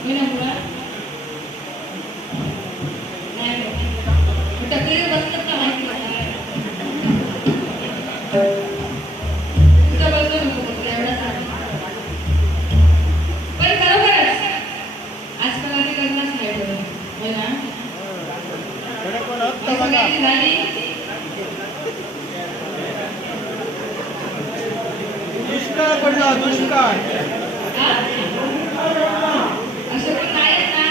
मी ना मुला नाही तक्रार बसतात का माहिती तुझा बसलो नको एवढा सांग पण खरोखरच आजकाल आधी लग्नच नाही बरं होय ना झाली दुष्काळ पडला दुष्काळ असं पण नाही ना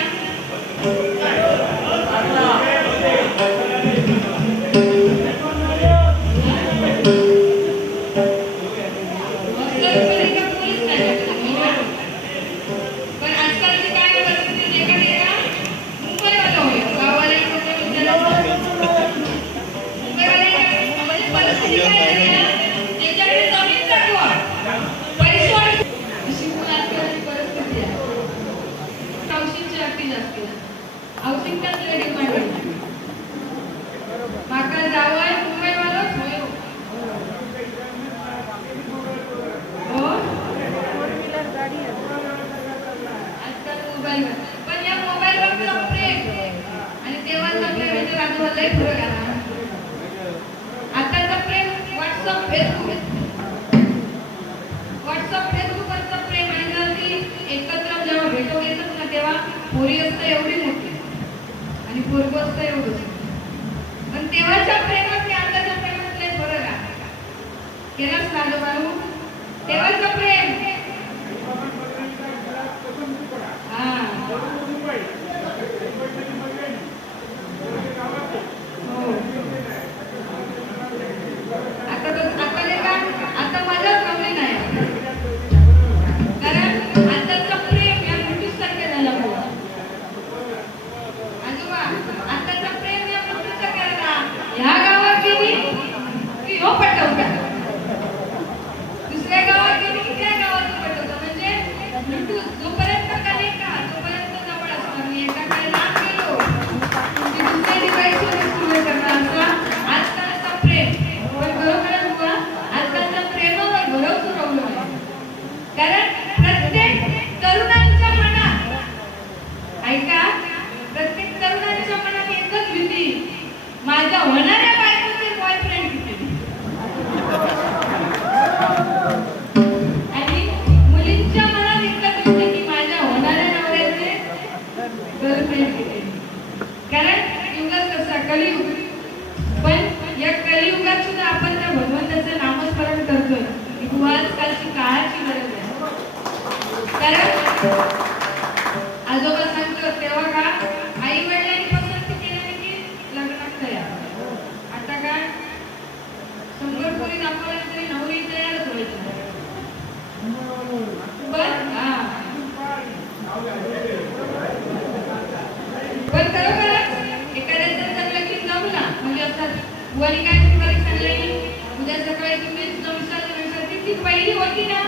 पण आजकालची काय परिस्थिती एखादी का मुंबईवाला होय गावाला मुंबईवाला म्हणजे परिस्थिती काय आहे ना त्याच्याकडे जमीन दाखवा पैसे अशी आजकालची परिस्थिती आहे हाऊसिंगची अटी जास्त हाऊसिंगचाच डिमांड आहे माका जावंय मुंबईवालाच होय हो आजकाल मोबाईलवर पण या मोबाईलवरचं प्रेम आणि तेव्हाचं प्रेम याच्या राजूला लय फरक आला आताचं प्रेम व्हॉट्सअप फेसबुकवरचं प्रेम आहे ना ती एकत्र जेव्हा भेटून येतात ना तेव्हा पोरी असतं एवढी मोठी आणि पोरगं असतं एवढं पण तेव्हाच्या प्रेमात आणि आताच्या प्रेमात लय फरक आहे केलाच ना बाळू तेव्हाचं प्रेम आता मजाच रमली नाही कारण आताचं प्रेम या ब्रिटिश सारखे झालं आजोबा आताचं प्रेम या ब्रिटिश सारखे झाला ह्या गावात गेली की हो पटवता दुसऱ्या गावात गेली की त्या गावात पटवता म्हणजे जोपर्यंत काही का तोपर्यंत जवळ असणार मी एका काही लांब गेलो की दुसऱ्याने काही सुरू करणार असा आजकालचा प्रेम पण बरोबरच बुवा आजकालच्या प्रेमावर भरोसा ठेवलो आहे कारण प्रत्येक तरुणांच्या मनात ऐका प्रत्येक तरुणांच्या मनात एकच भीती माझ्या होणाऱ्या बायकोचे बॉयफ्रेंड किती आणि मुलींच्या मनात एकच भीती की माझ्या होणाऱ्या नवऱ्याचे गर्लफ्रेंड किती कारण युगात कसा कलियुग पण या कलियुगात सुद्धा आपण त्या भगवंताचं नामस्मरण करतोय ही बुवा आजकालची काळाची गरज आहे कारण आजोबा सांगतो तेव्हा का आई वडिलांनी पसंती केली की लग्नात तयार आता काय 100 पोरी दाखवल्या तरी नवरी तयारच व्हायची पण खरोखरच एखाद्याचं जर लगीन जमला म्हणजे असतात बुवानी काय तुम्ही सांगले उद्या सकाळी तुम्ही ती पहिली होती ना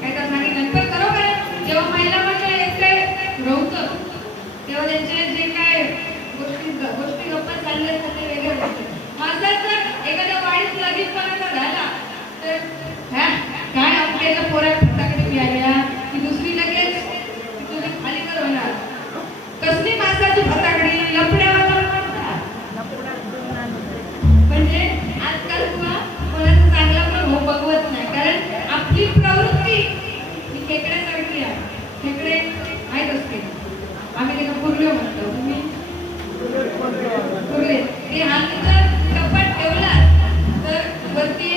काय तर सांगितलं पण खरोखर जेव्हा महिला मंडळ एकटे रवतं तेव्हा त्यांचे जे काय गोष्टी गप्पा चालले असतात ते वेगळे होते माझा जर एखाद्या वाईट लगीनपणाचा झाला तर काय आपल्याला पोरा फुटाकडे मिळाल्या की दुसरी लगेच तुम्ही खालीवर होणार कसली माणसाची फटाकडी लपड्यावाला म्हणजे आजकाल तुला कोणाचा चांगला पण हो बघवत नाही कारण आपली प्रवृत्ती ही खेकड्यासारखी आहे खेकडे माहीत असते आम्ही त्याला कुर्ले म्हणतो तुम्ही कुर्ले ते हात जर कपाट ठेवला तर वरती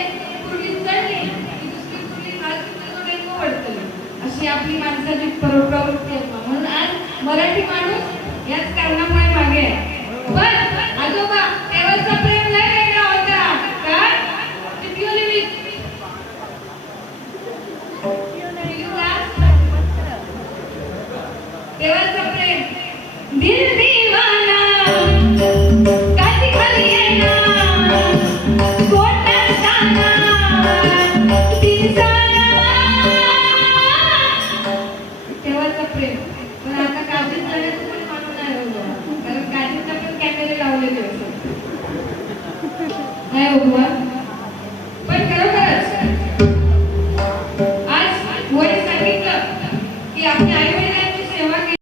कुर्ली चढली की दुसरी कुर्ली खालची ओढतली अशी आपली माणसाची प्रवृत्ती आहे म्हणून आज मराठी माणूस याच कारणामुळे मागे आहे पण आजोबा तेव्हाचा प्रेम लय वेगळा होता काय तेव्हाचा प्रेम दिल दीवाना काठी खाली येना कोटार जाना दिलसाना तेव्हाचा प्रेम पण आता काशीत जाण्याचं पण मानून नाही होतो कारण काशीचा पण कॅमेरे लावलेले असतात नाही हो पण खरोखरच आज वय सांगितलं आपल्या आई वडिलांची सेवा केली